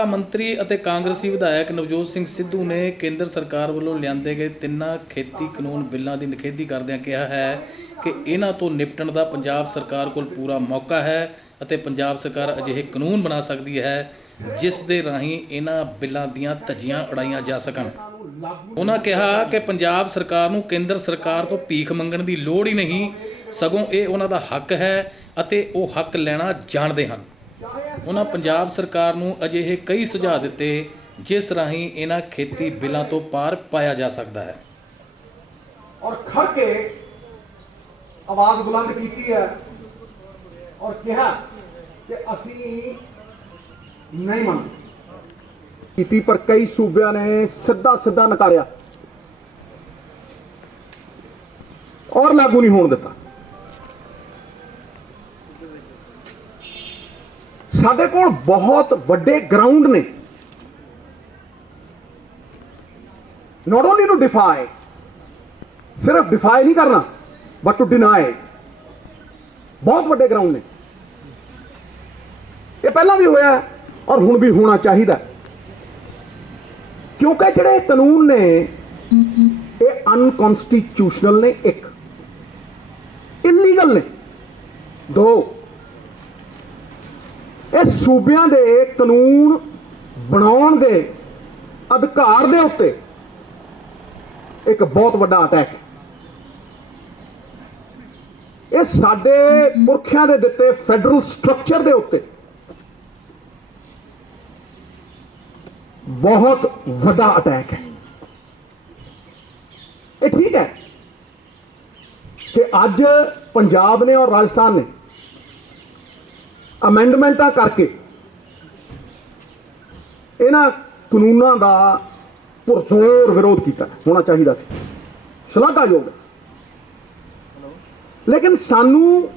ਸਾਬਕਾ ਮੰਤਰੀ ਅਤੇ ਕਾਂਗਰਸੀ ਵਿਧਾਇਕ ਨਵਜੋਤ ਸਿੰਘ ਸਿੱਧੂ ਨੇ ਕੇਂਦਰ ਸਰਕਾਰ ਵੱਲੋਂ ਲਿਆਂਦੇ ਗਏ 3 ਖੇਤੀ ਕਾਨੂੰਨ ਬਿੱਲਾਂ ਦੀ ਨਿਖੇਧੀ ਕਰਦਿਆਂ ਕਿਹਾ ਹੈ ਕਿ ਇਹਨਾਂ ਤੋਂ ਨਿਪਟਣ ਦਾ ਪੰਜਾਬ ਸਰਕਾਰ ਕੋਲ ਪੂਰਾ ਮੌਕਾ ਹੈ ਅਤੇ ਪੰਜਾਬ ਸਰਕਾਰ ਅਜਿਹੇ ਕਾਨੂੰਨ ਬਣਾ ਸਕਦੀ ਹੈ ਜਿਸ ਦੇ ਰਾਹੀਂ ਇਹਨਾਂ ਬਿੱਲਾਂ ਦੀਆਂ ਧੱਜੀਆਂ ਉਡਾਈਆਂ ਜਾ ਸਕਣ। ਉਹਨਾਂ ਕਿਹਾ ਕਿ ਪੰਜਾਬ ਸਰਕਾਰ ਨੂੰ ਕੇਂਦਰ ਸਰਕਾਰ ਤੋਂ ਭੀਖ ਮੰਗਣ ਦੀ ਲੋੜ ਹੀ ਨਹੀਂ, ਸਗੋਂ ਇਹ ਉਹਨਾਂ ਦਾ ਹੱਕ ਹੈ ਅਤੇ ਉਹ ਹੱਕ ਲੈਣਾ ਜਾਣਦੇ ਹਨ। ਉਹਨਾਂ ਪੰਜਾਬ ਸਰਕਾਰ ਨੂੰ ਅਜਿਹੇ ਕਈ ਸੁਝਾਅ ਦਿੱਤੇ ਜਿਸ ਰਾਹੀਂ ਇਹਨਾਂ ਖੇਤੀ ਬਿੱਲਾਂ ਤੋਂ ਪਾਰ ਪਾਇਆ ਜਾ ਸਕਦਾ ਹੈ। ਔਰ ਖੜ ਕੇ ਆਵਾਜ਼ ਬੁਲੰਦ ਕੀਤੀ ਹੈ ਔਰ ਕਿਹਾ ਕਿ ਅਸੀਂ ਨਹੀਂ ਮੰਨਦੇ ਕੀਤੀ, ਪਰ ਕਈ ਸੂਬਿਆਂ ਨੇ ਸਿੱਧਾ ਨਕਾਰਿਆ ਔਰ ਲਾਗੂ ਨਹੀਂ ਹੋਣ ਦਿੱਤਾ। ਸਾਡੇ ਕੋਲ ਬਹੁਤ ਵੱਡੇ ਗਰਾਊਂਡ ਨੇ, not only to defy, ਸਿਰਫ ਡਿਫਾਈ ਨਹੀਂ ਕਰਨਾ ਬਟ ਟੂ ਡਿਨਾਈ। ਬਹੁਤ ਵੱਡੇ ਗਰਾਊਂਡ ਨੇ, ਇਹ ਪਹਿਲਾਂ ਵੀ ਹੋਇਆ ਔਰ ਹੁਣ ਵੀ ਹੋਣਾ ਚਾਹੀਦਾ, ਕਿਉਂਕਿ ਜਿਹੜੇ ਕਾਨੂੰਨ ਨੇ ਇਹ ਅਨਕਨਸਟੀਟਿਊਸ਼ਨਲ ਨੇ, ਇੱਕ ਇਲੀਗਲ ਨੇ, ਦੋ ਇਹ ਸੂਬਿਆਂ ਦੇ ਕਾਨੂੰਨ ਬਣਾਉਣ ਦੇ ਅਧਿਕਾਰ ਦੇ ਉੱਤੇ ਇੱਕ ਬਹੁਤ ਵੱਡਾ ਅਟੈਕ ਹੈ। ਇਹ ਸਾਡੇ ਪੁਰਖਿਆਂ ਦੇ ਦਿੱਤੇ ਫੈਡਰਲ ਸਟਰਕਚਰ ਦੇ ਉੱਤੇ ਬਹੁਤ ਵੱਡਾ ਅਟੈਕ ਹੈ। ਇਹ ਠੀਕ ਹੈ ਕਿ ਅੱਜ ਪੰਜਾਬ ਨੇ ਔਰ ਰਾਜਸਥਾਨ ਨੇ ਅਮੈਂਡਮੈਂਟਾਂ ਕਰਕੇ ਇਹਨਾਂ ਕਾਨੂੰਨਾਂ ਦਾ ਪੁਰਜ਼ੋਰ ਵਿਰੋਧ ਕੀਤਾ, ਹੋਣਾ ਚਾਹੀਦਾ ਸੀ, ਸ਼ਲਾਘਾਯੋਗ ਹੈ। ਲੇਕਿਨ ਸਾਨੂੰ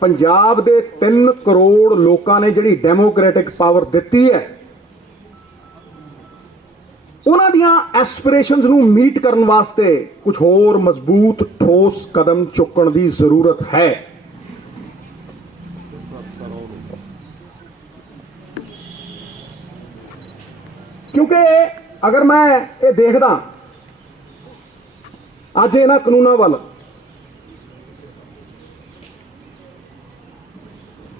ਪੰਜਾਬ ਦੇ 3 ਕਰੋੜ ਲੋਕਾਂ ਨੇ ਜਿਹੜੀ ਡੈਮੋਕ੍ਰੈਟਿਕ ਪਾਵਰ ਦਿੱਤੀ ਹੈ, ਉਹਨਾਂ ਦੀਆਂ ਐਸਪੀਰੇਸ਼ਨਸ ਨੂੰ ਮੀਟ ਕਰਨ ਵਾਸਤੇ ਕੁਝ ਹੋਰ ਮਜ਼ਬੂਤ ਠੋਸ ਕਦਮ ਚੁੱਕਣ ਦੀ ਜ਼ਰੂਰਤ ਹੈ। ਕਿਉਂਕਿ ਅਗਰ ਮੈਂ ਇਹ ਦੇਖਦਾ ਅੱਜ ਇਹਨਾਂ ਕਾਨੂੰਨਾਂ ਵੱਲ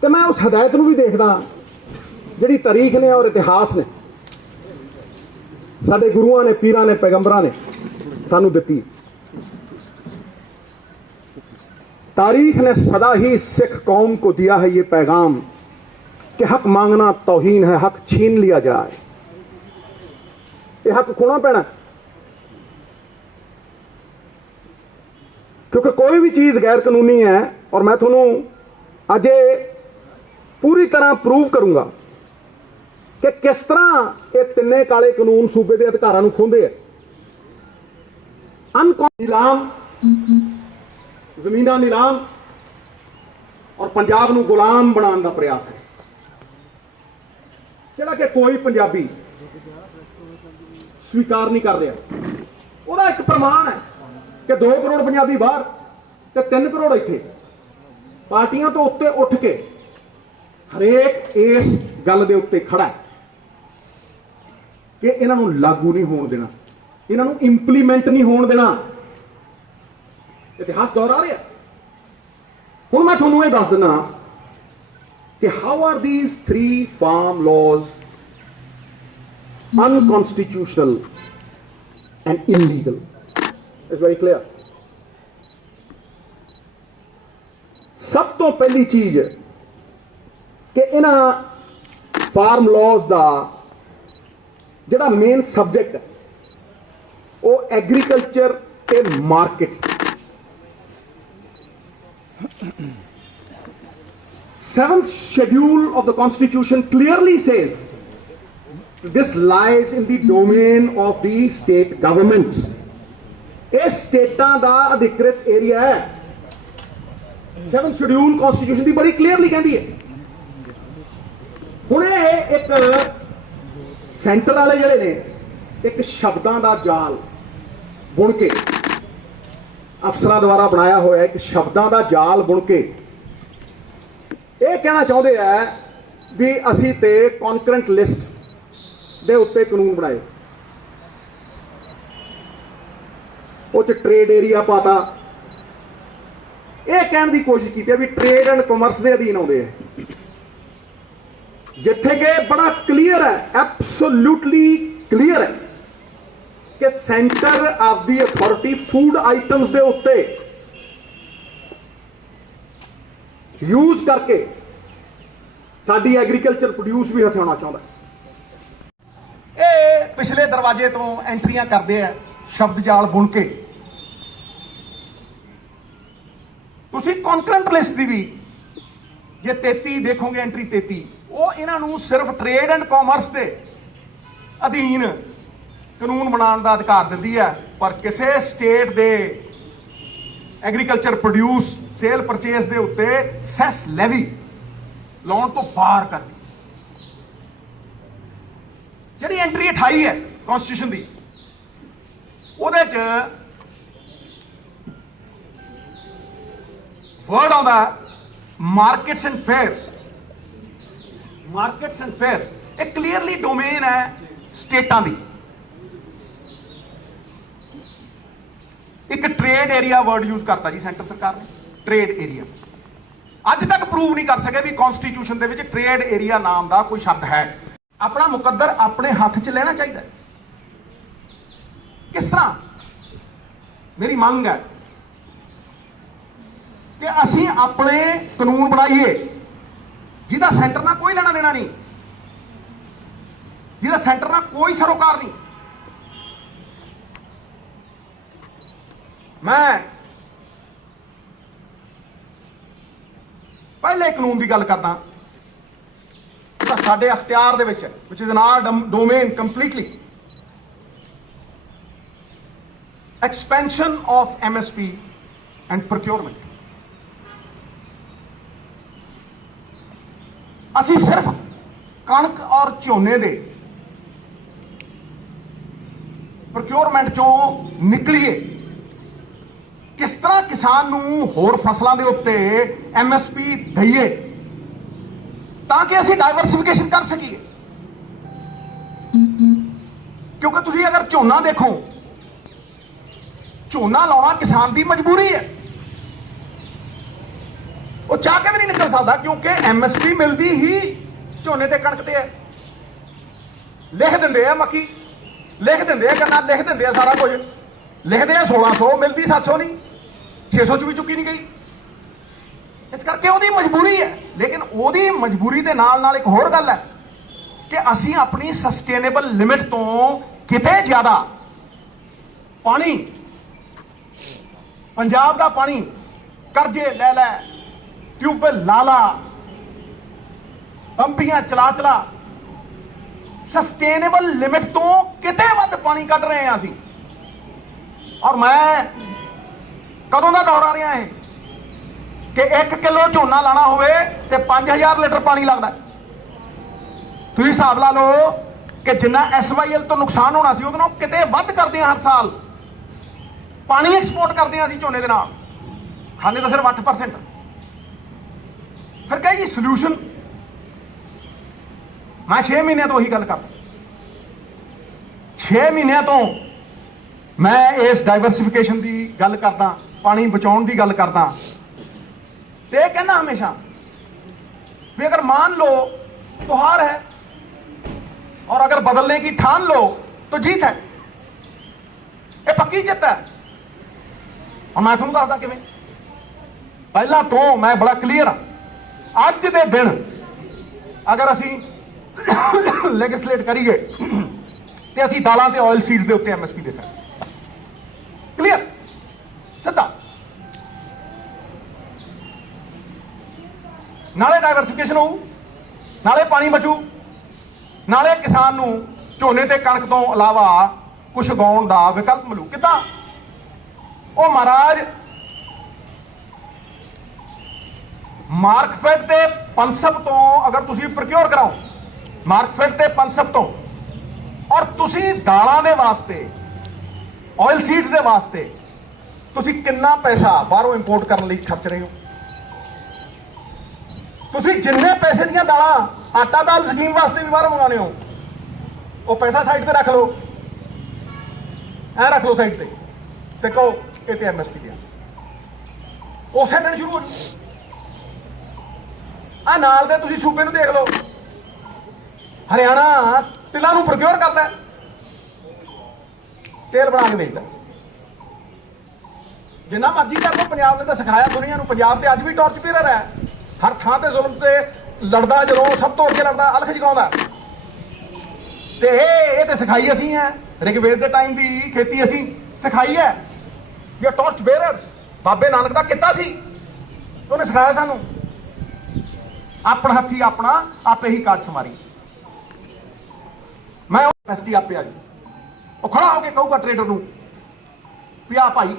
ਤੇ ਮੈਂ ਉਸ ਹਦਾਇਤ ਨੂੰ ਵੀ ਦੇਖਦਾ ਜਿਹੜੀ ਤਾਰੀਖ ਨੇ ਔਰ ਇਤਿਹਾਸ ਨੇ, ਸਾਡੇ ਗੁਰੂਆਂ ਨੇ, ਪੀਰਾਂ ਨੇ, ਪੈਗੰਬਰਾਂ ਨੇ ਸਾਨੂੰ ਦਿੱਤੀ। तारीख ने सदा ही सिख कौम को दिया है ये पैगाम कि हक मांगना तौहीन है, हक छीन लिया जाए। ये हक खोना पैना, क्योंकि कोई भी चीज गैर कानूनी है और मैं थोनू अज पूरी तरह प्रूव करूंगा कि किस तरह ये तिन्ने काले कानून सूबे के अधिकारां नूं खोंदे है। नीलाम, ਜ਼ਮੀਨਾਂ नीलाम और पंजाब ਨੂੰ गुलाम बनाने का प्रयास है, ਜਿਹੜਾ कि कोई पंजाबी स्वीकार नहीं कर रहा। ਉਹਦਾ ਇੱਕ ਪ੍ਰਮਾਣ ਹੈ कि 2 करोड़ पंजाबी बाहर ਤੇ 3 करोड़ ਇੱਥੇ। ਪਾਰਟੀਆਂ ਤੋਂ ਉੱਤੇ ਉੱਠ ਕੇ ਹਰੇਕ ਇਸ ਗੱਲ ਦੇ ਉੱਤੇ ਖੜਾ ਹੈ ਕਿ ਇਹਨਾਂ ਨੂੰ ਲਾਗੂ ਨਹੀਂ ਹੋਣ ਦੇਣਾ, ਇਹਨਾਂ ਨੂੰ ਇੰਪਲੀਮੈਂਟ ਨਹੀਂ ਹੋਣ ਦੇਣਾ। इतिहास दोहरा रहा। हुण मैं तुहानूं ये दस दिना कि how are these 3 farm laws unconstitutional and illegal? It's very clear. सब तो पहली चीज कि इन्हां फार्म लॉज का जिहड़ा मेन सबजैक्ट है वो एग्रीकल्चर ते markets. 7th schedule of the Constitution clearly says this lies in the domain of the state governments. इस स्टेटां दा अधिकृत एरिया है। 7th schedule Constitution दी बड़ी clearly कहती है। हुण इह एक सेंटर वाले जिहड़े ने एक शब्दां दा जाल बुण के अफसरां द्वारा बनाया होया एक शब्दां दा जाल बुण के ਇਹ ਕਹਿਣਾ ਚਾਹੁੰਦੇ ਆ ਵੀ ਅਸੀਂ ਤੇ ਕੌਨਕਰੈਂਟ ਲਿਸਟ ਦੇ ਉੱਤੇ ਕਾਨੂੰਨ ਬਣਾਏ, ਉਹ 'ਚ ਟ੍ਰੇਡ ਏਰੀਆ ਪਾਤਾ। ਇਹ ਕਹਿਣ ਦੀ ਕੋਸ਼ਿਸ਼ ਕੀਤੀ ਵੀ ਟ੍ਰੇਡ ਐਂਡ ਕਮਰਸ ਦੇ ਅਧੀਨ ਆਉਂਦੇ ਆ, ਜਿੱਥੇ ਕਿ ਬੜਾ ਕਲੀਅਰ ਹੈ, ਐਬਸੋਲੂਟਲੀ ਕਲੀਅਰ ਹੈ ਕਿ centre of the authority food items ਦੇ ਉੱਤੇ ਯੂਜ਼ ਕਰਕੇ ਸਾਡੀ ਐਗਰੀਕਲਚਰ ਪ੍ਰੋਡਿਊਸ ਵੀ ਹਥਿਆਉਣਾ ਚਾਹੁੰਦਾ। ਇਹ ਪਿਛਲੇ ਦਰਵਾਜ਼ੇ ਤੋਂ ਐਂਟਰੀਆਂ ਕਰਦੇ ਆ ਸ਼ਬਦ ਜਾਲ ਬੁਣ ਕੇ। ਤੁਸੀਂ ਕੌਨਕਰੈਂਟ ਲਿਸਟ ਦੀ ਵੀ ਜੇ 33 ਦੇਖੋਗੇ, ਐਂਟਰੀ 33, ਉਹ ਇਹਨਾਂ ਨੂੰ ਸਿਰਫ ਟ੍ਰੇਡ ਐਂਡ ਕਾਮਰਸ ਦੇ ਅਧੀਨ ਕਾਨੂੰਨ ਬਣਾਉਣ ਦਾ ਅਧਿਕਾਰ ਦਿੰਦੀ ਹੈ, ਪਰ ਕਿਸੇ ਸਟੇਟ ਦੇ ਐਗਰੀਕਲਚਰ ਪ੍ਰੋਡਿਊਸ ਸੇਲ ਪਰਚੇਸ ਦੇ ਉੱਤੇ ਸੈਸ ਲੈਵੀ ਲਾਉਣ ਤੋਂ ਬਾਹਰ ਕਰਦੀ। ਜਿਹੜੀ ਐਂਟਰੀ 28 ਹੈ ਕਨਸਟੀਟਿਊਸ਼ਨ ਦੀ, ਉਹਦੇ 'ਚ ਵਰਡ ਆਉਂਦਾ markets and fairs. Markets and fairs ਇਹ ਕਲੀਅਰਲੀ ਡੋਮੇਨ ਹੈ ਸਟੇਟਾਂ ਦੀ। ਇੱਕ ਟ੍ਰੇਡ ਏਰੀਆ ਵਰਡ ਯੂਜ਼ ਕਰਤਾ ਜੀ ਸੈਂਟਰ ਸਰਕਾਰ ਨੇ, ਟ੍ਰੇਡ ਏਰੀਆ। ਅੱਜ ਤੱਕ ਪ੍ਰੂਵ ਨਹੀਂ ਕਰ ਸਕੇ ਵੀ ਕਨਸਟੀਟਿਊਸ਼ਨ ਦੇ ਵਿੱਚ ਟ੍ਰੇਡ ਏਰੀਆ ਨਾਮ ਦਾ ਕੋਈ ਸ਼ਬਦ ਹੈ। ਆਪਣਾ ਮੁਕੱਦਰ ਆਪਣੇ ਹੱਥ 'ਚ ਲੈਣਾ ਚਾਹੀਦਾ। ਕਿਸ ਤਰ੍ਹਾਂ? ਮੇਰੀ ਮੰਗ ਹੈ ਕਿ ਅਸੀਂ ਆਪਣੇ ਕਾਨੂੰਨ ਬਣਾਈਏ ਜਿਹਦਾ ਸੈਂਟਰ ਨਾਲ ਕੋਈ ਲੈਣਾ ਦੇਣਾ ਨਹੀਂ, ਜਿਹਦਾ ਸੈਂਟਰ ਨਾਲ ਕੋਈ ਸਰੋਕਾਰ ਨਹੀਂ। ਮੈਂ ਪਹਿਲੇ ਕਾਨੂੰਨ ਦੀ ਗੱਲ ਕਰਦਾ, ਉਹਦਾ ਸਾਡੇ ਅਖਤਿਆਰ ਦੇ ਵਿੱਚ, which is in our domain completely, expansion of MSP and procurement। ਅਸੀਂ ਸਿਰਫ ਕਣਕ ਔਰ ਝੋਨੇ ਦੇ ਪ੍ਰੋਕਿਉਰਮੈਂਟ ਚੋਂ ਨਿਕਲੀਏ। ਕਿਸ ਤਰ੍ਹਾਂ ਕਿਸਾਨ ਨੂੰ ਹੋਰ ਫਸਲਾਂ ਦੇ ਉੱਤੇ MSP ਦਈਏ ਤਾਂ ਕਿ ਅਸੀਂ ਡਾਈਵਰਸਿਫਿਕੇਸ਼ਨ ਕਰ ਸਕੀਏ। ਕਿਉਂਕਿ ਤੁਸੀਂ ਅਗਰ ਝੋਨਾ ਦੇਖੋ, ਝੋਨਾ ਲਾਉਣਾ ਕਿਸਾਨ ਦੀ ਮਜਬੂਰੀ ਹੈ, ਉਹ ਚਾਹ ਕੇ ਵੀ ਨਹੀਂ ਨਿਕਲ ਸਕਦਾ ਕਿਉਂਕਿ MSP ਮਿਲਦੀ ਹੀ ਝੋਨੇ ਤੇ ਕਣਕ ਤੇ ਹੈ। ਲਿਖ ਦਿੰਦੇ ਆ ਮੱਕੀ, ਲਿਖ ਦਿੰਦੇ ਆ ਗੰਨਾ, ਲਿਖ ਦਿੰਦੇ ਆ ਸਾਰਾ ਕੁਝ, ਲਿਖਦੇ ਆ 1600, ਮਿਲਦੀ 700 ਨਹੀਂ, 600 ਚ ਵੀ ਚੁੱਕੀ ਨਹੀਂ ਗਈ। ਇਸ ਕਰਕੇ ਉਹਦੀ ਮਜਬੂਰੀ ਹੈ। ਲੇਕਿਨ ਉਹਦੀ ਮਜਬੂਰੀ ਦੇ ਨਾਲ ਨਾਲ ਇੱਕ ਹੋਰ ਗੱਲ ਹੈ ਕਿ ਅਸੀਂ ਆਪਣੀ ਸਸਟੇਨੇਬਲ ਲਿਮਿਟ ਤੋਂ ਕਿਤੇ ਜ਼ਿਆਦਾ ਪਾਣੀ, ਪੰਜਾਬ ਦਾ ਪਾਣੀ ਕਰਜ਼ੇ ਲੈ ਲੈ, ਟਿਊਬਵੈਲ ਲਾ ਲਾ, ਪੰਪੀਆਂ ਚਲਾ ਚਲਾ, ਸਸਟੇਨੇਬਲ ਲਿਮਿਟ ਤੋਂ ਕਿਤੇ ਵੱਧ ਪਾਣੀ ਕੱਢ ਰਹੇ ਹਾਂ ਅਸੀਂ। ਔਰ ਮੈਂ ਕਦੋਂ ਦਾ ਦੌਰ ਆ ਰਿਹਾ ਹੈ ਕਿ 1 ਕਿਲੋ ਝੋਨਾ ਲਾਣਾ ਹੋਵੇ ਤੇ 5000 ਲੀਟਰ ਪਾਣੀ ਲੱਗਦਾ। ਤੁਸੀਂ ਹਿਸਾਬ ਲਾ ਲਓ ਕਿ ਜਿੰਨਾ SYL ਤੋਂ ਨੁਕਸਾਨ ਹੋਣਾ ਸੀ ਉਹਦੇ ਨਾਲ ਕਿਤੇ ਵੱਧ ਕਰਦੇ ਹਾਂ ਹਰ ਸਾਲ। ਪਾਣੀ ਐਕਸਪੋਰਟ ਕਰਦੇ ਹਾਂ ਅਸੀਂ ਝੋਨੇ ਦੇ ਨਾਲ, ਖਾਣੇ ਤਾਂ ਸਿਰਫ 8%। ਫਿਰ ਕਹੇ ਜੀ ਸੋਲੂਸ਼ਨ। ਮੈਂ 6 ਮਹੀਨਿਆਂ ਤੋਂ ਉਹੀ ਗੱਲ ਕਰਦਾ, 6 ਮਹੀਨਿਆਂ ਤੋਂ ਮੈਂ ਇਸ ਡਾਈਵਰਸਿਫਿਕੇਸ਼ਨ ਦੀ ਗੱਲ ਕਰਦਾ, ਪਾਣੀ ਬਚਾਉਣ ਦੀ ਗੱਲ ਕਰਦਾ ਤੇ ਇਹ ਕਹਿੰਦਾ ਹਮੇਸ਼ਾ ਵੀ अगर मान लो तो हार है और अगर बदलने की ठान लो तो जीत है। ये पक्की जित है। और मैं ਤੁਹਾਨੂੰ ਦੱਸਦਾ ਕਿਵੇਂ। ਪਹਿਲਾਂ ਤੋਂ ਮੈਂ ਬੜਾ ਕਲੀਅਰ ਹਾਂ। ਅੱਜ ਦੇ ਦਿਨ ਅਗਰ ਅਸੀਂ ਲੈਜਿਸਲੇਟ ਕਰੀਏ ਤੇ ਅਸੀਂ ਦਾਲਾਂ ਤੇ ਆਇਲ ਸੀਡਸ ਦੇ ਉੱਤੇ MSP ਦੇ ਸਕਦੇ। ਕਲੀਅਰ, ਸਿੱਧਾ। ਨਾਲੇ ਡਾਈਵਰਸਿਫਿਕੇਸ਼ਨ ਹੋਊ, ਨਾਲੇ ਪਾਣੀ ਬਚੂ, ਨਾਲੇ ਕਿਸਾਨ ਨੂੰ ਝੋਨੇ ਤੇ ਕਣਕ ਤੋਂ ਇਲਾਵਾ ਕੁਝ ਉਗਾਉਣ ਦਾ ਵਿਕਲਪ ਮਿਲੂ। ਕਿੱਦਾਂ? ਉਹ ਮਹਾਰਾਜ ਮਾਰਕਫੈਡ ਤੇ ਪੰਸਬ ਤੋਂ ਅਗਰ ਤੁਸੀਂ ਪ੍ਰੋਕਿਉਰ ਕਰਾਓ, ਮਾਰਕਫੈਡ ਤੇ ਪੰਸਬ ਤੋਂ, ਔਰ ਤੁਸੀਂ ਦਾਲਾਂ ਦੇ ਵਾਸਤੇ, ਆਇਲ ਸੀਡਸ ਦੇ ਵਾਸਤੇ ਤੁਸੀਂ ਕਿੰਨਾ ਪੈਸਾ ਬਾਹਰੋਂ ਇੰਪੋਰਟ ਕਰਨ ਲਈ ਖਰਚ ਰਹੇ ਹੋ? ਤੁਸੀਂ ਜਿੰਨੇ ਪੈਸੇ ਦੀਆਂ ਦਾਲਾਂ ਆਟਾ ਦਾਲ ਸਕੀਮ ਵਾਸਤੇ ਵੀ ਬਾਹਰ ਮੰਗਾਉਣੇ ਹੋ, ਉਹ ਪੈਸਾ ਸਾਈਡ ਤੇ ਰੱਖ ਲਓ, ਐ ਰੱਖ ਲਓ ਸਾਈਡ ਤੇ ਕਹੋ ਇਹ ਤੇ ਐਮਐਸਪੀ ਦਿਆ, ਉਸੇ ਦਿਨ ਸ਼ੁਰੂ ਹੋ ਜੂ। ਆ ਨਾਲ ਦੇ ਤੁਸੀਂ ਸੂਬੇ ਨੂੰ ਦੇਖ ਲਓ, ਹਰਿਆਣਾ ਤਿਲਾਂ ਨੂੰ ਪ੍ਰੋਕਿਓਰ ਕਰਦਾ, ਤੇਲ ਬਣਾ ਕੇ ਵੇਚਦਾ। ਜਿੰਨਾ ਮਰਜ਼ੀ ਕਰ ਲਓ, ਪੰਜਾਬ ਨੇ ਤਾਂ ਸਿਖਾਇਆ ਦੁਨੀਆ ਨੂੰ। ਪੰਜਾਬ ਤੇ ਅੱਜ ਵੀ ਟਾਰਚ ਬੇਰਰ ਹੈ, ਹਰ ਥਾਂ ਤੇ ਜ਼ੁਲਮ ਤੇ ਲੜਦਾ, ਜਦੋਂ ਸਭ ਤੋਂ ਅੱਗੇ ਲੜਦਾ, ਅਲਖ ਜਗਾਉਂਦਾ। ਤੇ ਇਹ ਤੇ ਸਿਖਾਈ ਅਸੀਂ ਹੈ, ਰਿਗਵੇਦ ਦੇ ਟਾਈਮ ਦੀ ਖੇਤੀ ਅਸੀਂ ਸਿਖਾਈ ਹੈ। ਵੀ ਟਾਰਚ ਬੇਰਰਸ ਬਾਬੇ ਨਾਨਕ ਦਾ ਕਿੱਤਾ ਸੀ, ਉਹਨੇ ਸਿਖਾਇਆ ਸਾਨੂੰ। ਆਪਣ ਹੱਥੀ ਆਪਣਾ ਆਪੇ ਹੀ ਕਾਜ ਸਮਾਰੀ। ਮੈਂ ਐਸਟੀ ਆਪੇ ਆ ਜੀ, ਉਹ ਖੜਾ ਹੋ ਕੇ ਕਹੂਗਾ ਟ੍ਰੇਡਰ ਨੂੰ ਵੀ ਆ ਭਾਈ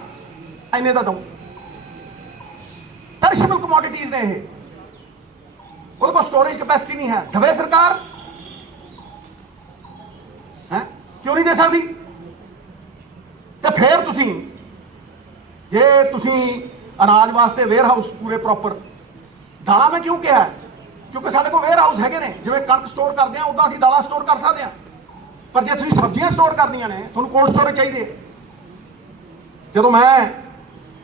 ਇੰਨੇ ਦਾ ਦਊ। ਪੈਰਿਸ਼ੇਬਲ ਕਮੋਡਿਟੀਜ਼ ਨੇ ਇਹ, ਉਹਦੇ ਕੋਲ ਸਟੋਰੇਜ ਕੈਪੈਸਿਟੀ ਨਹੀਂ ਹੈ, ਦਵੇ ਸਰਕਾਰ ਹੈ, ਕਿਉਂ ਨਹੀਂ ਦੇ ਸਕਦੀ? ਤੇ ਫਿਰ ਤੁਸੀਂ ਜੇ ਤੁਸੀਂ ਅਨਾਜ ਵਾਸਤੇ ਵੇਅਰ ਹਾਊਸ ਪੂਰੇ ਪ੍ਰੋਪਰ, ਦਾਲਾਂ ਮੈਂ ਕਿਉਂ ਕਿਹਾ? ਕਿਉਂਕਿ ਸਾਡੇ ਕੋਲ ਵੇਅਰ ਹਾਊਸ ਹੈਗੇ ਨੇ, ਜਿਵੇਂ ਕਣਕ ਸਟੋਰ ਕਰਦੇ ਆ ਉਦਾਂ ਅਸੀਂ ਦਾਲਾਂ ਸਟੋਰ ਕਰ ਸਕਦੇ ਹਾਂ। ਪਰ ਜੇ ਤੁਸੀਂ ਸਬਜ਼ੀਆਂ ਸਟੋਰ ਕਰਨੀਆਂ ਨੇ, ਤੁਹਾਨੂੰ ਕੋਲਡ ਸਟੋਰੇਜ ਚਾਹੀਦੇ। ਜਦੋਂ ਮੈਂ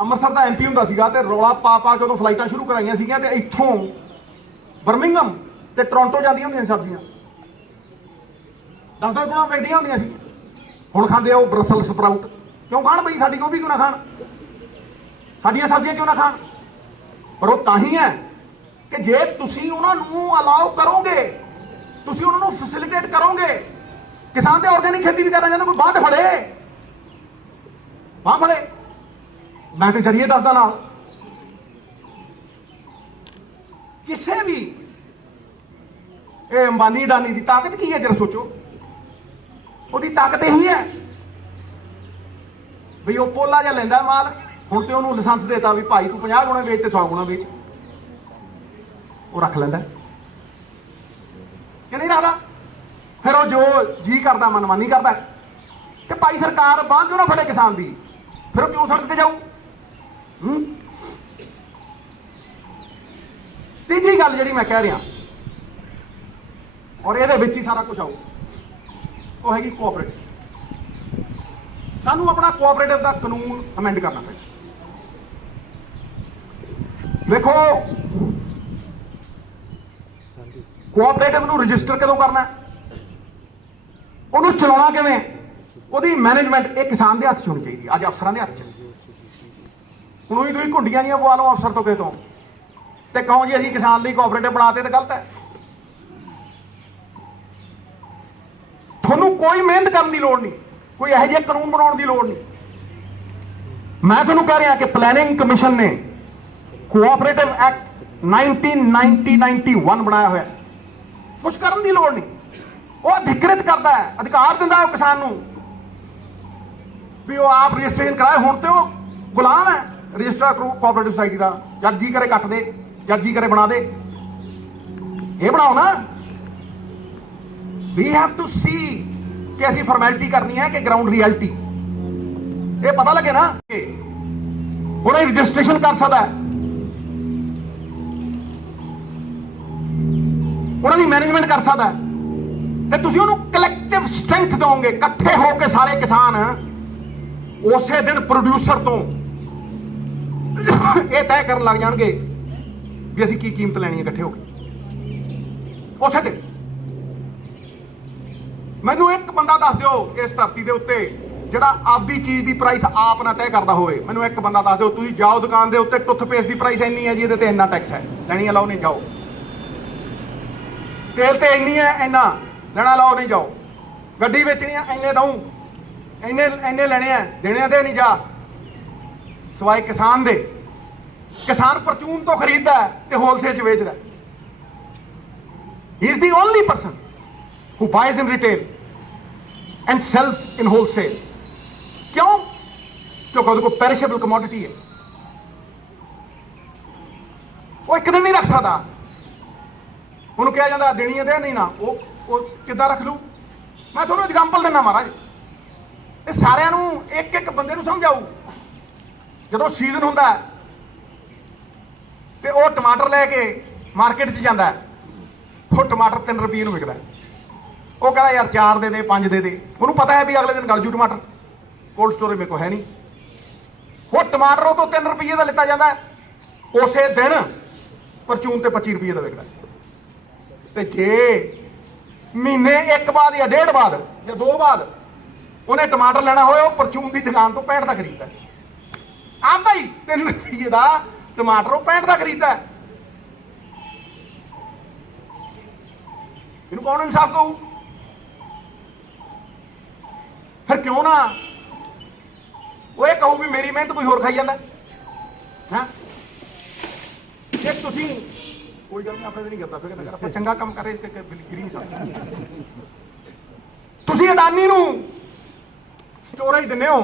ਅੰਮ੍ਰਿਤਸਰ ਦਾ ਐਮਪੀ ਹੁੰਦਾ ਸੀਗਾ ਤੇ ਰੌਲਾ ਪਾ ਜਦੋਂ ਫਲਾਈਟਾਂ ਸ਼ੁਰੂ ਕਰਾਈਆਂ ਸੀਗੀਆਂ ਤੇ ਇੱਥੋਂ ਬਰਮਿੰਗਮ ਤੇ ਟੋਰਾਂਟੋ ਜਾਂਦੀਆਂ ਹੁੰਦੀਆਂ ਸਬਜ਼ੀਆਂ 10-10 ਗੁਣਾ ਵੇਚਦੀਆਂ ਹੁੰਦੀਆਂ ਸੀ। ਹੁਣ ਖਾਂਦੇ ਆ ਉਹ ਬਰਸਲ ਸਪਰਾਊਟ। ਕਿਉਂ ਖਾਣ ਬਈ? ਸਾਡੀ ਗੋਭੀ ਕਿਉਂ ਨਾ ਖਾਣ, ਸਾਡੀਆਂ ਸਬਜ਼ੀਆਂ ਕਿਉਂ ਨਾ ਖਾਣ? ਪਰ ਉਹ ਤਾਂ ਹੀ ਹੈ ਕਿ ਜੇ ਤੁਸੀਂ ਉਹਨਾਂ ਨੂੰ ਅਲਾਉ ਕਰੋਗੇ, ਤੁਸੀਂ ਉਹਨਾਂ ਨੂੰ ਫੈਸਿਲਿਟੇਟ ਕਰੋਗੇ। ਕਿਸਾਨ ਤੇ ਆਰਗੈਨਿਕ ਖੇਤੀ ਵੀ ਕਰਨਾ ਚਾਹੁੰਦਾ, ਕੋਈ ਬਾਂਹ ਤੇ ਫੜੇ, ਬਾਂਹ ਫੜੇ। ਮੈਂ ਤੇ ਜਰੀਏ ਦੱਸਦਾ ਨਾਲ, ਕਿਸੇ ਵੀ ਇਹ ਅੰਬਾਨੀ ਅਡਾਨੀ ਦੀ ਤਾਕਤ ਕੀ ਹੈ? ਜਰਾ ਸੋਚੋ, ਉਹਦੀ ਤਾਕਤ ਇਹੀ ਹੈ ਵੀ ਉਹ ਪੋਲਾ ਜਿਹਾ ਲੈਂਦਾ ਮਾਲ। ਹੁਣ ਤੇ ਉਹਨੂੰ ਲਾਇਸੈਂਸ ਦੇਤਾ ਵੀ ਭਾਈ ਤੂੰ 50 ਗੁਣਾ ਵੇਚ ਤੇ 100 ਗੁਣਾ ਵੇਚ, ਉਹ ਰੱਖ ਲੈਂਦਾ ਕਿ ਨਹੀਂ ਰੱਖਦਾ? ਫਿਰ ਉਹ ਜੋ ਜੀ ਕਰਦਾ ਮਨਮਾਨੀ ਕਰਦਾ। ਤੇ ਭਾਈ ਸਰਕਾਰ ਬਾਂਹ ਕਿਉਂ ਨਾ ਫੜੇ ਕਿਸਾਨ ਦੀ? ਫਿਰ ਉਹ ਕਿਉਂ ਸੜਕ ਤੇ ਜਾਊ? ਤੀਜੀ ਗੱਲ ਜਿਹੜੀ ਮੈਂ ਕਹਿ ਰਿਹਾ, ਔਰ ਇਹਦੇ ਵਿੱਚ ਹੀ ਸਾਰਾ ਕੁਝ ਆਊ, ਉਹ ਹੈਗੀ ਕੋਆਪਰੇਟਿਵ। ਸਾਨੂੰ ਆਪਣਾ ਕੋਆਪਰੇਟਿਵ ਦਾ ਕਾਨੂੰਨ ਅਮੈਂਡ ਕਰਨਾ ਪੈਣਾ। ਵੇਖੋ, ਕੋਆਪਰੇਟਿਵ ਨੂੰ ਰਜਿਸਟਰ ਕਦੋਂ ਕਰਨਾ, ਉਹਨੂੰ ਚਲਾਉਣਾ ਕਿਵੇਂ, ਉਹਦੀ ਮੈਨੇਜਮੈਂਟ ਇਹ ਕਿਸਾਨ ਦੇ ਹੱਥ 'ਚ ਹੋਣੀ ਚਾਹੀਦੀ, ਅੱਜ ਅਫਸਰਾਂ ਦੇ ਹੱਥ 'ਚ। ਹੁਣ ਹੀ ਤੁਸੀਂ ਘੁੰਡੀਆਂ ਜੀਆਂ ਪਵਾ ਲਓ ਅਫਸਰ ਤੋਂ ਕਿਸੇ ਤੋਂ ਤੇ ਕਹੋ ਜੀ ਅਸੀਂ ਕਿਸਾਨ ਲਈ ਕੋਆਪਰੇਟਿਵ ਬਣਾਤੇ, ਤੇ ਗਲਤ ਹੈ। ਤੁਹਾਨੂੰ ਕੋਈ ਮਿਹਨਤ ਕਰਨ ਦੀ ਲੋੜ ਨਹੀਂ, ਕੋਈ ਇਹੋ ਜਿਹੇ ਕਾਨੂੰਨ ਬਣਾਉਣ ਦੀ ਲੋੜ ਨਹੀਂ। ਮੈਂ ਤੁਹਾਨੂੰ ਕਹਿ ਰਿਹਾ ਕਿ ਪਲੈਨਿੰਗ ਕਮਿਸ਼ਨ ਨੇ ਕੋਆਪਰੇਟਿਵ ਐਕਟ 1991 ਬਣਾਇਆ ਹੋਇਆ, ਕੁਛ ਕਰਨ ਦੀ ਲੋੜ ਨਹੀਂ। ਉਹ ਅਧਿਕ੍ਰਿਤ ਕਰਦਾ ਹੈ, ਅਧਿਕਾਰ ਦਿੰਦਾ ਉਹ ਕਿਸਾਨ ਨੂੰ ਵੀ ਉਹ ਆਪ ਰਜਿਸਟ੍ਰੇਸ਼ਨ ਕਰਾਏ। ਹੁਣ ਤੇ ਉਹ ਗੁਲਾਮ ਹੈ ਰਜਿਸਟਰ ਕੋਆਪਰੇਟਿਵ ਸੁਸਾਇਟੀ ਦਾ, ਜਦ ਜੀ ਕਰੇ ਕੱਟ ਦੇ, ਜਦ ਜੀ ਕਰੇ ਬਣਾ ਦੇ। ਇਹ ਬਣਾਓ ਨਾ। ਵੀ ਹੈਵ ਟੂ ਸੀ ਕਿ ਅਸੀਂ ਫਾਰਮੈਲਿਟੀ ਕਰਨੀ ਹੈ ਕਿ ਗਰਾਊਂਡ ਰਿਐਲਿਟੀ, ਇਹ ਪਤਾ ਲੱਗੇ ਨਾ। ਹੁਣ ਇਹ ਰਜਿਸਟ੍ਰੇਸ਼ਨ ਕਰ ਸਕਦਾ ਹੈ, ਉਹਨਾਂ ਦੀ ਮੈਨੇਜਮੈਂਟ ਕਰ ਸਕਦਾ ਹੈ, ਤੇ ਤੁਸੀਂ ਉਹਨੂੰ ਕਲੈਕਟਿਵ ਸਟਰੈਂਥ ਦਿਓਗੇ। ਇਕੱਠੇ ਹੋ ਕੇ ਸਾਰੇ ਕਿਸਾਨ ਉਸੇ ਦਿਨ ਪ੍ਰੋਡਿਊਸਰ ਤੋਂ ਇਹ ਤੈਅ ਕਰਨ ਲੱਗ ਜਾਣਗੇ ਵੀ ਅਸੀਂ ਕੀ ਕੀਮਤ ਲੈਣੀ ਹੈ ਇਕੱਠੇ ਹੋ ਕੇ ਉਸੇ ਦਿਨ। ਮੈਨੂੰ ਇੱਕ ਬੰਦਾ ਦੱਸ ਦਿਓ ਇਸ ਧਰਤੀ ਦੇ ਉੱਤੇ ਜਿਹੜਾ ਆਪਦੀ ਚੀਜ਼ ਦੀ ਪ੍ਰਾਈਸ ਆਪ ਨਾ ਤੈਅ ਕਰਦਾ ਹੋਵੇ। ਮੈਨੂੰ ਇੱਕ ਬੰਦਾ ਦੱਸ ਦਿਓ। ਤੁਸੀਂ ਜਾਓ ਦੁਕਾਨ ਦੇ ਉੱਤੇ, ਟੁੱਥਪੇਸਟ ਦੀ ਪ੍ਰਾਈਸ ਇੰਨੀ ਹੈ ਜੀ, ਇਹਦੇ ਤੇ ਇੰਨਾ ਟੈਕਸ ਹੈ, ਲੈਣੀ ਅਲਾਓ ਨਹੀਂ, ਜਾਓ। ਤੇਲ ਤੇ ਇੰਨੀ ਹੈ, ਇੰਨਾ ਲੈਣਾ ਅਲਾਓ ਨਹੀਂ, ਜਾਓ। ਗੱਡੀ ਵੇਚਣੀ ਹੈ, ਇੰਨੇ ਦਊਂ, ਇੰਨੇ ਲੈਣੇ ਆ, ਦੇਣੇ ਤੇ ਨਹੀਂ ਜਾ। ਸਵਾਏ ਕਿਸਾਨ ਦੇ। ਕਿਸਾਨ ਪਰਚੂਨ ਤੋਂ ਖਰੀਦਦਾ ਤੇ ਹੋਲਸੇਲ 'ਚ ਵੇਚਦਾ। ਹੀ is the only person who buys in retail and sells in wholesale. ਕਿਉਂ? ਕਿਉਂਕਿ ਉਹਦੇ ਕੋਲ ਪੈਰਿਸ਼ੇਬਲ ਕਮੋਡਿਟੀ ਹੈ, ਉਹ ਇੱਕ ਦਿਨ ਨਹੀਂ ਰੱਖ ਸਕਦਾ। ਉਹਨੂੰ ਕਿਹਾ ਜਾਂਦਾ ਦੇਣੀ ਹੈ ਤੇ ਨਹੀਂ ਨਾ, ਉਹ ਕਿੱਦਾਂ ਰੱਖ ਲੂ? ਮੈਂ ਤੁਹਾਨੂੰ ਐਗਜ਼ਾਮਪਲ ਦਿੰਦਾ ਮਹਾਰਾਜ। ਇਹ ਸਾਰਿਆਂ ਨੂੰ ਇੱਕ ਇੱਕ ਬੰਦੇ ਨੂੰ ਸਮਝਾਊ। ਜਦੋਂ ਸੀਜ਼ਨ ਹੁੰਦਾ ਤੇ ਉਹ ਟਮਾਟਰ ਲੈ ਕੇ ਮਾਰਕੀਟ 'ਚ ਜਾਂਦਾ ਉਹ ਟਮਾਟਰ 3 ਰੁਪਏ ਨੂੰ ਵਿਕਦਾ, ਉਹ ਕਹਿੰਦਾ ਯਾਰ 4 ਦੇ 5 ਦੇ ਉਹਨੂੰ ਪਤਾ ਹੈ ਵੀ ਅਗਲੇ ਦਿਨ ਗਲ ਜੂ ਟਮਾਟਰ, ਕੋਲਡ ਸਟੋਰੇਜ ਮੇਰੇ ਕੋਲ ਹੈ ਨਹੀਂ। ਉਹ ਟਮਾਟਰ ਉਹ ਤੋਂ 3 ਰੁਪਏ ਦਾ ਲਿੱਤਾ ਜਾਂਦਾ, ਉਸੇ ਦਿਨ ਪਰਚੂਨ ਤੇ 25 ਰੁਪਏ ਦਾ ਵਿਕਦਾ। ਤੇ ਜੇ ਮਹੀਨੇ 1 ਬਾਅਦ ਜਾਂ 1.5 ਬਾਅਦ ਜਾਂ 2 ਬਾਅਦ ਉਹਨੇ ਟਮਾਟਰ ਲੈਣਾ ਹੋਏ, ਉਹ ਪਰਚੂਨ ਦੀ ਦੁਕਾਨ ਤੋਂ 65 ਦਾ ਖਰੀਦਦਾ। ਆਉਂਦਾ ਹੀ 3 ਰੁਪਏ ਦਾ ਟਮਾਟਰ ਉਹ 65 ਦਾ ਖਰੀਦਦਾ। ਇਹਨੂੰ ਕੌਣ ਇਨਸਾਫ ਕਹੂ? ਫਿਰ ਕਿਉਂ ਨਾ ਉਹ ਇਹ ਕਹੂ ਵੀ ਮੇਰੀ ਮਿਹਨਤ ਕੋਈ ਹੋਰ ਖਾਈ ਜਾਂਦਾ ਹੈ। ਜੇ ਤੁਸੀਂ ਕੋਈ ਗੱਲ ਨਹੀਂ, ਆਪਣੇ ਤੇ ਨਹੀਂ ਕਰਦਾ, ਫਿਰ ਕਹਿੰਦਾ ਆਪਾਂ ਚੰਗਾ ਕੰਮ ਕਰੇ ਤੇ ਗਿਰੀ ਨਹੀਂ ਸਕਦਾ। ਤੁਸੀਂ ਅਡਾਨੀ ਨੂੰ ਸਟੋਰੇਜ ਦਿੰਦੇ ਹੋ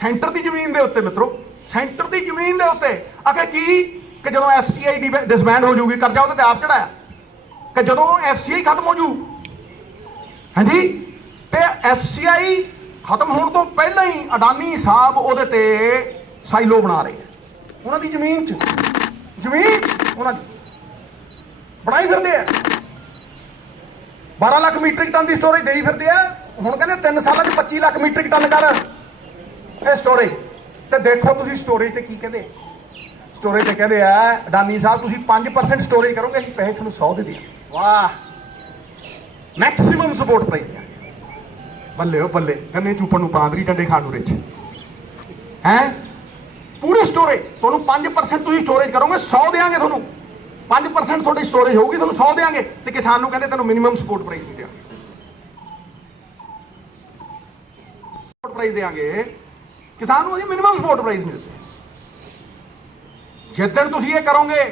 ਸੈਂਟਰ ਦੀ ਜ਼ਮੀਨ ਦੇ ਉੱਤੇ, ਮਿੱਤਰੋ, ਸੈਂਟਰ ਦੀ ਜ਼ਮੀਨ ਦੇ ਉੱਤੇ। ਅਗੇ ਕੀ ਕਿ ਜਦੋਂ FCI ਡਿਸਬੈਂਡ ਹੋ ਜਾਊਗੀ, ਕਰਜ਼ਾ ਉਹਦੇ ਤੇ ਆਪ ਚੜਾਇਆ, ਕਿ ਜਦੋਂ FCI ਖਤਮ ਹੋ ਜੂ, ਹਾਂਜੀ, ਤੇ FCI ਖਤਮ ਹੋਣ ਤੋਂ ਪਹਿਲਾਂ ਹੀ ਅਡਾਨੀ ਸਾਹਿਬ ਉਹਦੇ ਤੇ ਸਾਈਲੋ ਬਣਾ ਰਹੇ ਆ। ਉਹਨਾਂ ਦੀ ਜ਼ਮੀਨ 'ਚ ਉਹਨਾਂ ਦੀ ਬਣਾਈ ਫਿਰਦੇ ਆ। 12 ਲੱਖ ਮੀਟ੍ਰਿਕ ਟਨ ਦੀ ਸਟੋਰੇਜ ਦੇਈ ਫਿਰਦੇ ਆ। ਹੁਣ ਕਹਿੰਦੇ 3 ਸਾਲਾਂ 'ਚ 25 ਲੱਖ ਮੀਟ੍ਰਿਕ ਟਨ ਕਰ ਇਹ ਸਟੋਰੇਜ। ਤੇ ਦੇਖੋ ਤੁਸੀਂ ਸਟੋਰੇਜ ਤੇ ਕੀ ਕਹਿੰਦੇ, ਸਟੋਰੇਜ ਤੇ ਕਹਿੰਦੇ ਆ ਅਡਾਨੀ ਸਾਹਿਬ ਤੁਸੀਂ 5% ਸਟੋਰੇਜ ਕਰੋਗੇ, ਅਸੀਂ ਪੈਸੇ ਤੁਹਾਨੂੰ 100 ਦੇ ਦਿਆਂਗੇ। ਵਾਹ, ਮੈਕਸਿਮਮ ਸਪੋਰਟ ਪ੍ਰਾਈਸ ਦਿਆਂਗੇ। ਬੱਲੇ ਉਹ ਬੱਲੇ, ਗੰਨੇ ਚੂਪਣ ਨੂੰ ਪਾਂਦਰੀ, ਡੰਡੇ ਖਾਣ ਨੂੰ ਰਿਚ ਹੈ। ਪੂਰੀ ਸਟੋਰੇਜ ਤੁਹਾਨੂੰ 5% ਤੁਸੀਂ ਸਟੋਰੇਜ ਕਰੋਗੇ, 100 ਦੇਾਂਗੇ ਤੁਹਾਨੂੰ। 5% ਤੁਹਾਡੀ ਸਟੋਰੇਜ ਹੋਊਗੀ, ਤੁਹਾਨੂੰ 100 ਦੇਾਂਗੇ। ਤੇ ਕਿਸਾਨ ਨੂੰ ਕਹਿੰਦੇ ਤੈਨੂੰ ਮਿਨੀਮਮ ਸਪੋਰਟ ਪ੍ਰਾਈਸ ਨਹੀਂ ਦਿਆਂਗੇ, ਸਪੋਰਟ ਪ੍ਰਾਈਸ ਦੇਾਂਗੇ ਕਿਸਾਨ ਨੂੰ, ਅਸੀਂ ਮਿਨੀਮਮ ਸਪੋਰਟ ਪ੍ਰਾਈਸ ਨਹੀਂ ਦਿੰਦੇ। ਜਿੱਦਣ ਤੁਸੀਂ ਇਹ ਕਰੋਗੇ,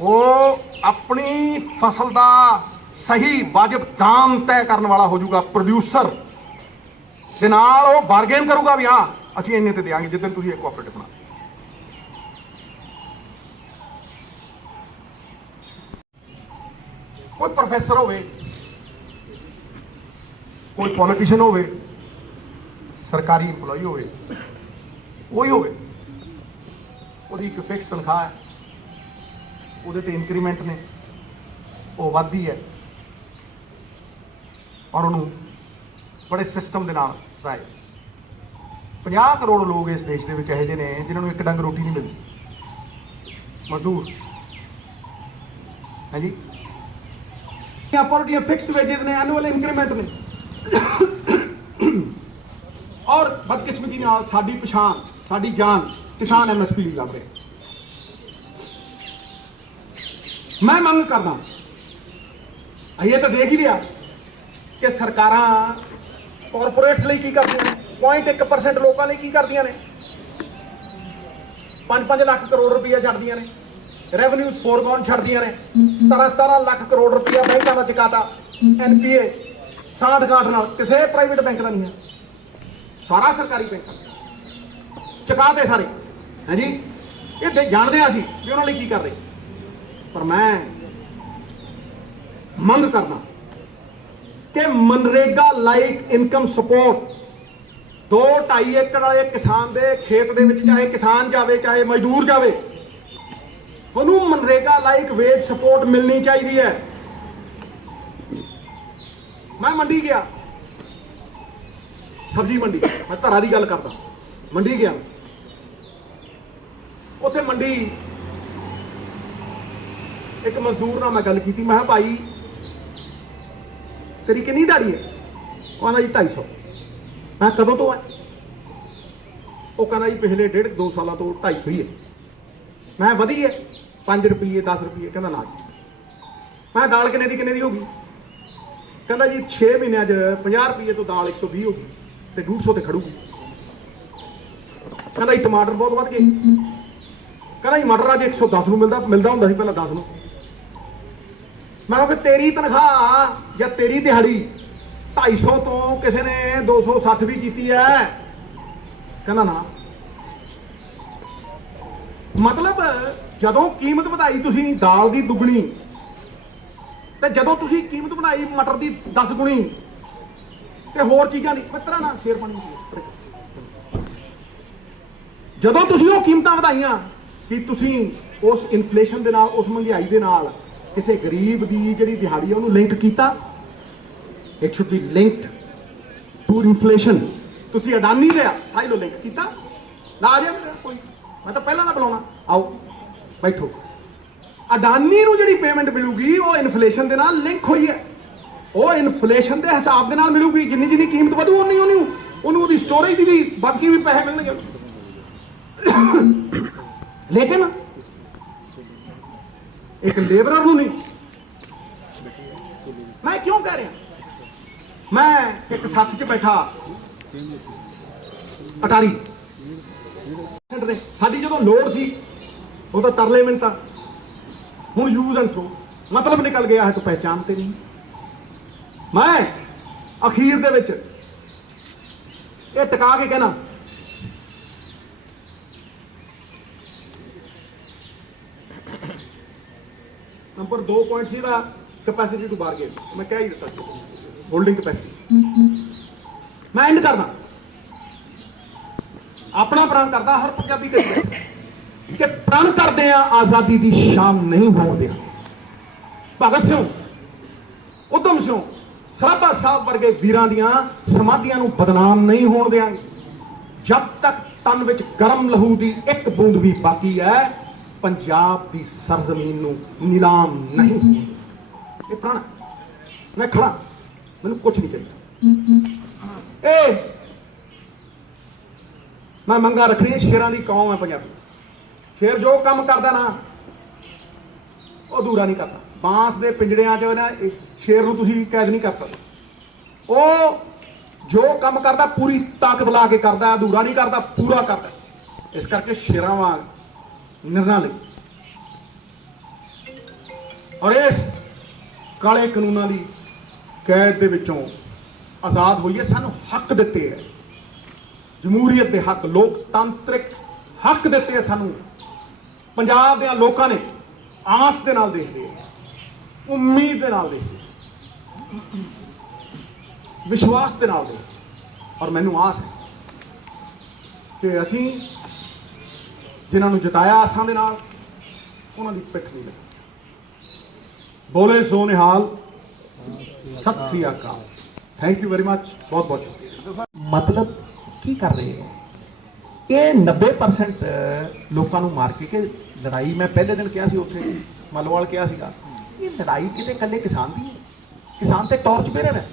ਉਹ ਆਪਣੀ ਫਸਲ ਦਾ ਸਹੀ ਵਾਜਬ ਦਾਮ ਤੈਅ ਕਰਨ ਵਾਲਾ ਹੋ ਜਾਊਗਾ। ਪ੍ਰੋਡਿਊਸਰ ਦੇ ਨਾਲ ਉਹ ਬਾਰਗੇਨ ਕਰੂਗਾ ਵੀ ਹਾਂ ਅਸੀਂ ਇੰਨੇ ਤੇ ਦੇਾਂਗੇ, ਜਿੱਦਣ ਤੁਸੀਂ ਇੱਕ ਕੋਆਪਰੇਟਿਵ ਬਣਾ। ਕੋਈ ਪ੍ਰੋਫੈਸਰ ਹੋਵੇ, ਕੋਈ ਪੋਲੀਟੀਸ਼ੀਅਨ ਹੋਵੇ, ਸਰਕਾਰੀ ਇੰਪਲੋਈ ਹੋਵੇ, ਕੋਈ ਹੋਵੇ, ਉਹਦੀ ਇੱਕ ਫਿਕਸ ਤਨਖਾਹ ਹੈ, ਉਹਦੇ ਤੇ ਇੰਕਰੀਮੈਂਟ ਨੇ, ਉਹ ਵੱਧਦੀ ਹੈ, ਔਰ ਉਹਨੂੰ ਬੜੇ ਸਿਸਟਮ ਦੇ ਨਾਲ ਰਾਏ। 50 ਕਰੋੜ ਲੋਕ ਇਸ ਦੇਸ਼ ਦੇ ਵਿੱਚ ਇਹੋ ਜਿਹੇ ਨੇ ਜਿਨ੍ਹਾਂ ਨੂੰ ਇੱਕ ਡੰਗ ਰੋਟੀ ਨਹੀਂ ਮਿਲਦੀ, ਮਜ਼ਦੂਰ ਹੈ ਜੀ। ਆਪੋਰਚੁਨਿਟੀ ਫਿਕਸਡ ਵੇਜਸ ਨੇ, ਐਨੂਅਲ ਇੰਕਰੀਮੈਂਟ ਨੇ, ਔਰ ਬਦਕਿਸਮਤੀ ਨਾਲ ਸਾਡੀ ਪਛਾਣ, ਸਾਡੀ ਜਾਨ ਕਿਸਾਨ MSP ਲਈ ਲੱਭ ਰਹੇ। ਮੈਂ ਮੰਗ ਕਰਦਾ, ਇਹ ਤਾਂ ਦੇਖ ਹੀ ਲਿਆ ਕਿ ਸਰਕਾਰਾਂ ਕਾਰਪੋਰੇਟਸ ਲਈ ਕੀ ਕਰਦੀਆਂ ਨੇ, 0.1% ਲੋਕਾਂ ਲਈ ਕੀ ਕਰਦੀਆਂ ਨੇ। 5-5 ਲੱਖ ਕਰੋੜ ਰੁਪਈਆ ਛੱਡਦੀਆਂ ਨੇ, ਰੈਵਨਿਊ ਫੋਰਗੋਨ ਛੱਡਦੀਆਂ ਨੇ। 17 ਲੱਖ ਕਰੋੜ ਰੁਪਈਆ ਬੈਂਕਾਂ ਦਾ ਚੁਕਾਤਾ, NPA ਸਾਂਠ-ਗਾਂਠ ਨਾਲ, ਕਿਸੇ ਪ੍ਰਾਈਵੇਟ ਬੈਂਕ ਦਾ ਨਹੀਂ ਹੈ, ਸਾਰਾ ਸਰਕਾਰੀ ਬੈਂਕਾਂ ਚੁਕਾਤੇ ਸਾਰੇ, ਹਾਂਜੀ। ਇਹ ਜਾਣਦੇ ਹਾਂ ਅਸੀਂ ਵੀ ਉਹਨਾਂ ਲਈ ਕੀ ਕਰ ਰਹੇ, ਪਰ ਮੈਂ ਮੰਗ ਕਰਦਾ ਕਿ ਮਨਰੇਗਾ ਲਾਈਕ ਇਨਕਮ ਸਪੋਰਟ 2-2.5 ਏਕੜ ਵਾਲੇ ਕਿਸਾਨ ਦੇ ਖੇਤ ਦੇ ਵਿੱਚ, ਚਾਹੇ ਕਿਸਾਨ ਜਾਵੇ ਚਾਹੇ ਮਜ਼ਦੂਰ ਜਾਵੇ, ਉਹਨੂੰ ਮਨਰੇਗਾ ਲਾਈਕ ਵੇਜ ਸਪੋਰਟ ਮਿਲਣੀ ਚਾਹੀਦੀ ਹੈ। ਮੈਂ ਮੰਡੀ ਗਿਆ, ਸਬਜ਼ੀ ਮੰਡੀ, ਮੈਂ ਧਰਾ ਦੀ ਗੱਲ ਕਰਦਾ, ਮੰਡੀ ਗਿਆ, ਉੱਥੇ ਮੰਡੀ ਇੱਕ ਮਜ਼ਦੂਰ ਨਾਲ ਮੈਂ ਗੱਲ ਕੀਤੀ, ਮੈਂ ਕਿਹਾ ਭਾਈ ਤੇਰੀ ਕਿੰਨੀ ਦਿਹਾੜੀ ਹੈ? ਉਹ ਕਹਿੰਦਾ ਜੀ 250। ਮੈਂ ਕਦੋਂ ਤੋਂ ਹੈ? ਉਹ ਕਹਿੰਦਾ ਜੀ ਪਿਛਲੇ 1.5-2 ਸਾਲਾਂ ਤੋਂ 250 ਹੀ ਹੈ। ਮੈਂ ਵਧੀ ਹੈ 5 ਰੁਪਏ 10 ਰੁਪਏ? ਕਹਿੰਦਾ ਨਾ। ਮੈਂ ਦਾਲ ਕਿੰਨੇ ਦੀ ਹੋ ਗਈ? ਕਹਿੰਦਾ ਜੀ 6 ਮਹੀਨਿਆਂ 'ਚ 50 ਰੁਪਏ ਤੋਂ ਦਾਲ 120 ਹੋ ਗਈ ਤੇ 150 ਤੇ ਖੜੂਗੀ। ਕਹਿੰਦਾ ਜੀ ਟਮਾਟਰ ਬਹੁਤ ਵੱਧ ਗਏ। ਕਹਿੰਦਾ ਜੀ ਮਟਰ ਅੱਜ 110 ਨੂੰ ਮਿਲਦਾ ਹੁੰਦਾ ਸੀ ਪਹਿਲਾਂ 10 ਨੂੰ। ਮੈਂ ਕਿਹਾ ਤੇਰੀ ਤਨਖਾਹ ਜਾਂ ਤੇਰੀ ਦਿਹਾੜੀ 250 ਤੋਂ ਕਿਸੇ ਨੇ 260 ਵੀ ਕੀਤੀ ਹੈ? ਕਹਿੰਦਾ ਨਾ। ਮਤਲਬ ਜਦੋਂ ਕੀਮਤ ਵਧਾਈ ਤੁਸੀਂ ਦਾਲ ਦੀ ਦੁੱਗਣੀ, ਤੇ ਜਦੋਂ ਤੁਸੀਂ ਕੀਮਤ ਵਧਾਈ ਮਟਰ ਦੀ 10 ਗੁਣੀ ਤੇ ਹੋਰ ਚੀਜ਼ਾਂ ਦੀ, ਮਿੱਤਰਾਂ ਨਾਲ ਸ਼ੇਰ ਪਾਣੀ, ਜਦੋਂ ਤੁਸੀਂ ਉਹ ਕੀਮਤਾਂ ਵਧਾਈਆਂ ਕਿ ਤੁਸੀਂ ਉਸ ਇਨਫਲੇਸ਼ਨ ਦੇ ਨਾਲ, ਉਸ ਮਹਿੰਗਾਈ ਦੇ ਨਾਲ ਕਿਸੇ ਗਰੀਬ ਦੀ ਜਿਹੜੀ ਦਿਹਾੜੀ ਹੈ ਉਹਨੂੰ ਲਿੰਕ ਕੀਤਾ? It should be linked to inflation. ਤੁਸੀਂ ਅਡਾਨੀ ਦੇ ਸਾਈਲੋ ਲਿੰਕ ਕੀਤਾ ਨਾ? ਆ ਜਾ ਕੋਈ, ਮੈਂ ਤਾਂ ਪਹਿਲਾਂ ਦਾ ਬੁਲਾਉਣਾ, ਆਓ ਬੈਠੋ। ਅਡਾਨੀ ਨੂੰ ਜਿਹੜੀ ਪੇਮੈਂਟ ਮਿਲੂਗੀ ਉਹ ਇਨਫਲੇਸ਼ਨ ਦੇ ਨਾਲ ਲਿੰਕ ਹੋਈ ਹੈ। ਉਹ ਇਨਫਲੇਸ਼ਨ ਦੇ ਹਿਸਾਬ ਦੇ ਨਾਲ ਮਿਲੂਗੀ। ਜਿੰਨੀ ਜਿੰਨੀ ਕੀਮਤ ਵਧੂ ਉਹਨੂੰ ਉਹਨੂੰ ਉਹਦੀ ਸਟੋਰੇਜ ਦੀ ਵੀ ਬਾਕੀ ਵੀ ਪੈਸੇ ਮਿਲਣਗੇ। ਲੇਕਿਨ ਇੱਕ ਲੇਬਰਰ ਨੂੰ ਨਹੀਂ। ਮੈਂ ਕਿਉਂ ਕਹਿ ਰਿਹਾ? ਮੈਂ ਇੱਕ ਸੱਥ 'ਚ ਬੈਠਾ ਅਟਾਰੀ, ਸਾਡੀ ਜਦੋਂ ਲੋੜ ਸੀ ਉਹ ਤਾਂ ਤਰਲੇ ਮਿੰਟਾਂ, ਹੁਣ ਯੂਜ਼ ਐਂਡ ਥਰੋ, ਮਤਲਬ ਨਿਕਲ ਗਿਆ ਹੈ, ਤੂੰ ਪਹਿਚਾਨਤੇ ਨਹੀਂ। ਮੈਂ ਅਖੀਰ ਦੇ ਵਿੱਚ ਇਹ ਟਿਕਾ ਕੇ ਕਹਿਣਾ, ਨੰਬਰ 2 ਪੁਆਇੰਟ ਸੀ ਦਾ ਕੈਪੈਸਿਟੀ ਟੂ ਬਾਰਗੇਨ, ਮੈਂ ਕਹਿ ਹੀ ਦਿੱਤਾ ਸੀ, ਹੋਲਡਿੰਗ ਕੈਪੈਸਿਟੀ। ਮੈਂ ਐਂਡ ਕਰਨਾ, ਆਪਣਾ ਪ੍ਰਣ ਕਰਦਾ, ਹਰ ਪੰਜਾਬੀ ਕਰੀਏ ਕਿ ਪ੍ਰਣ ਕਰਦੇ ਆ ਆਜ਼ਾਦੀ ਦੀ ਸ਼ਾਮ ਨਹੀਂ ਹੋਣ ਦਿਆਂ। ਭਗਤ ਸਿੰਘ, ਉਦਮ ਸਿੰਘ, ਸਰਾਭਾ ਸਾਹਿਬ ਵਰਗੇ ਵੀਰਾਂ ਦੀਆਂ ਸਮਾਧੀਆਂ ਨੂੰ ਬਦਨਾਮ ਨਹੀਂ ਹੋਣ ਦਿਆਂਗੇ। ਜਦ ਤੱਕ ਤਨ ਵਿੱਚ ਗਰਮ ਲਹੂ ਦੀ ਇੱਕ ਬੂੰਦ ਵੀ ਬਾਕੀ ਹੈ, ਪੰਜਾਬ ਦੀ ਸਰਜ਼ਮੀਨ ਨੂੰ ਨਿਲਾਮ ਨਹੀਂ ਹੋਣ। ਇਹ ਪ੍ਰਣ, ਮੈਂ ਖੜਾ, ਮੈਨੂੰ ਕੁਝ ਨਹੀਂ ਚਾਹੀਦਾ। ਇਹ ਮੈਂ ਮੰਗਾ ਰੱਖਣੀ, ਸ਼ੇਰਾਂ ਦੀ ਕੌਮ ਹੈ ਪੰਜਾਬੀ। ਸ਼ੇਰ ਜੋ ਕੰਮ ਕਰਦਾ ਨਾ ਉਹ ਅਧੂਰਾ ਨਹੀਂ ਕਰਦਾ। ਬਾਂਸ ਦੇ ਪਿੰਜੜਿਆਂ 'ਚ ਨਾ ਸ਼ੇਰ ਨੂੰ ਤੁਸੀਂ ਕੈਦ ਨਹੀਂ ਕਰ ਸਕਦੇ। ਉਹ ਜੋ ਕੰਮ ਕਰਦਾ ਪੂਰੀ ਤਾਕਤ ਲਾ ਕੇ ਕਰਦਾ, ਅਧੂਰਾ ਨਹੀਂ ਕਰਦਾ, ਪੂਰਾ ਕਰਦਾ। ਇਸ ਕਰਕੇ ਸ਼ੇਰਾਂ ਵਾਂਗ ਨਿਰਣਾ ਲਈ ਔਰ ਇਸ ਕਾਲੇ ਕਾਨੂੰਨਾਂ ਦੀ ਕੈਦ ਦੇ ਵਿੱਚੋਂ ਆਜ਼ਾਦ ਹੋਈਏ। ਸਾਨੂੰ ਹੱਕ ਦਿੱਤੇ ਹੈ, ਜਮਹੂਰੀਅਤ ਦੇ ਹੱਕ, ਲੋਕਤੰਤਰਿਕ ਹੱਕ ਦਿੱਤੇ ਹੈ ਸਾਨੂੰ। ਪੰਜਾਬ ਦੇ ਲੋਕਾਂ ਨੇ ਆਸ ਦੇ ਨਾਲ ਦੇਖਦੇ ਆ, ਉਮੀਦ ਦੇ ਨਾਲ ਦੇਖਦੇ, ਵਿਸ਼ਵਾਸ ਦੇ ਨਾਲ ਦੇਖਦੇ। ਔਰ ਮੈਨੂੰ ਆਸ ਹੈ ਕਿ ਅਸੀਂ ਜਿਨ੍ਹਾਂ ਨੂੰ ਜਿਤਾਇਆ ਆਸਾਂ ਦੇ ਨਾਲ, ਉਹਨਾਂ ਦੀ ਪਿੱਠ ਨਹੀਂ ਲੱਗੀ। ਬੋਲੇ ਸੋ ਨਿਹਾਲ, ਸਤਿ ਸ੍ਰੀ ਅਕਾਲ, ਥੈਂਕ ਯੂ ਵੈਰੀ ਮਚ, ਬਹੁਤ ਬਹੁਤ ਸ਼ੁਕਰੀਆ। ਮਤਲਬ ਕੀ ਕਰ ਰਹੇ ਹੋ? ਇਹ 90% ਲੋਕਾਂ ਨੂੰ ਮਾਰ ਕੇ ਲੜਾਈ, ਮੈਂ ਪਹਿਲੇ ਦਿਨ ਕਿਹਾ ਸੀ ਉੱਥੇ ਮਲਵਾਲ ਕਿਹਾ ਸੀਗਾ, ਇਹ ਲੜਾਈ ਕਿਤੇ ਇਕੱਲੇ ਕਿਸਾਨ ਦੀ ਹੈ? ਕਿਸਾਨ ਤੇ ਟਾਰਚ ਬੇਰਰ ਹੈ।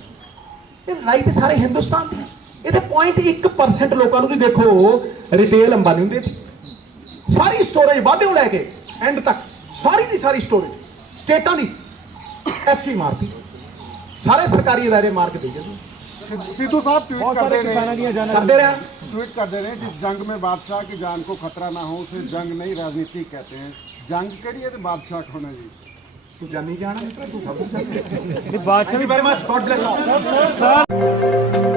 ਇਹ ਲੜਾਈ ਤੇ ਸਾਰੇ ਹਿੰਦੁਸਤਾਨ ਦੀ ਹੈ। ਇਹਦੇ 0.1% ਲੋਕਾਂ ਨੂੰ ਵੀ ਦੇਖੋ, ਰਿਟੇਲ ਅੰਬਾਨੀ ਹੁੰਦੇ ਸੀ, ਸਾਰੀ ਸਟੋਰੇਜ ਵਾਧਿਓਂ ਲੈ ਕੇ ਐਂਡ ਤੱਕ ਸਾਰੀ ਦੀ ਸਾਰੀ ਸਟੋਰੇਜ ਸਟੇਟਾਂ ਦੀ ਐਫਸੀ ਮਾਰਤੀ, ਸਾਰੇ ਸਰਕਾਰੀ ਅਦਾਰੇ ਮਾਰ ਕੇ ਦੇ ਜਾਂਦੇ। सिद्धू साहब ट्वीट करते रहे, ट्वीट करते रहे, जिस जंग में बादशाह की जान को खतरा ना हो उसे जंग नहीं राजनीति कहते हैं। जंग केड़ी है ते बादशाह कौन है जी? तू जानी जाना, तू सब कुछ। बादशाह very much, God bless all.